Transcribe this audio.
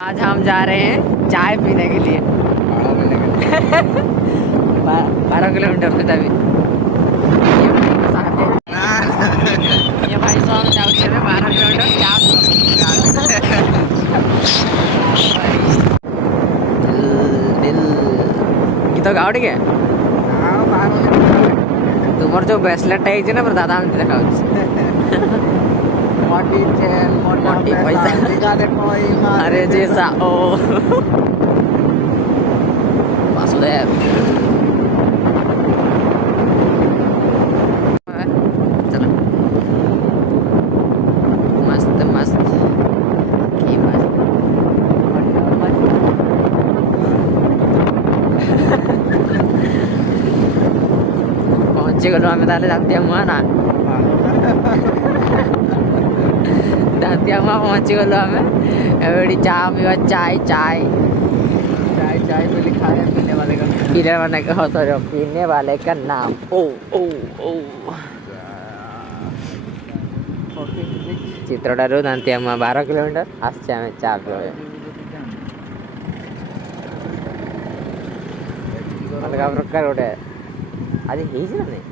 आज हम जा रहे हैं चाय पीने के लिए 12 किलोमीटर से तभी ये भाई साहब जाऊँ 12 किलोमीटर गीत गाँव टे तुम जो ब्रेसलेट है ना दादा हम देखा मोटी पैसा अरे जैसा ओ वासुदेव चलो मस्त मस्त की मस्त पहुंचे गलो आम्ही ताले जाते ना दातिया पहुंची गलो आमे एवडी चाय पीवा चाय चाय चाय चाय पे लिखा है पीने वाले का नाम ओ ओ ओ चित्रटारू दातिया 12 किलोमीटर आसचे आमे 4 किलोमीटर अलगा प्रकार गोटे आज ହେଇଛି ନା ନାଇଁ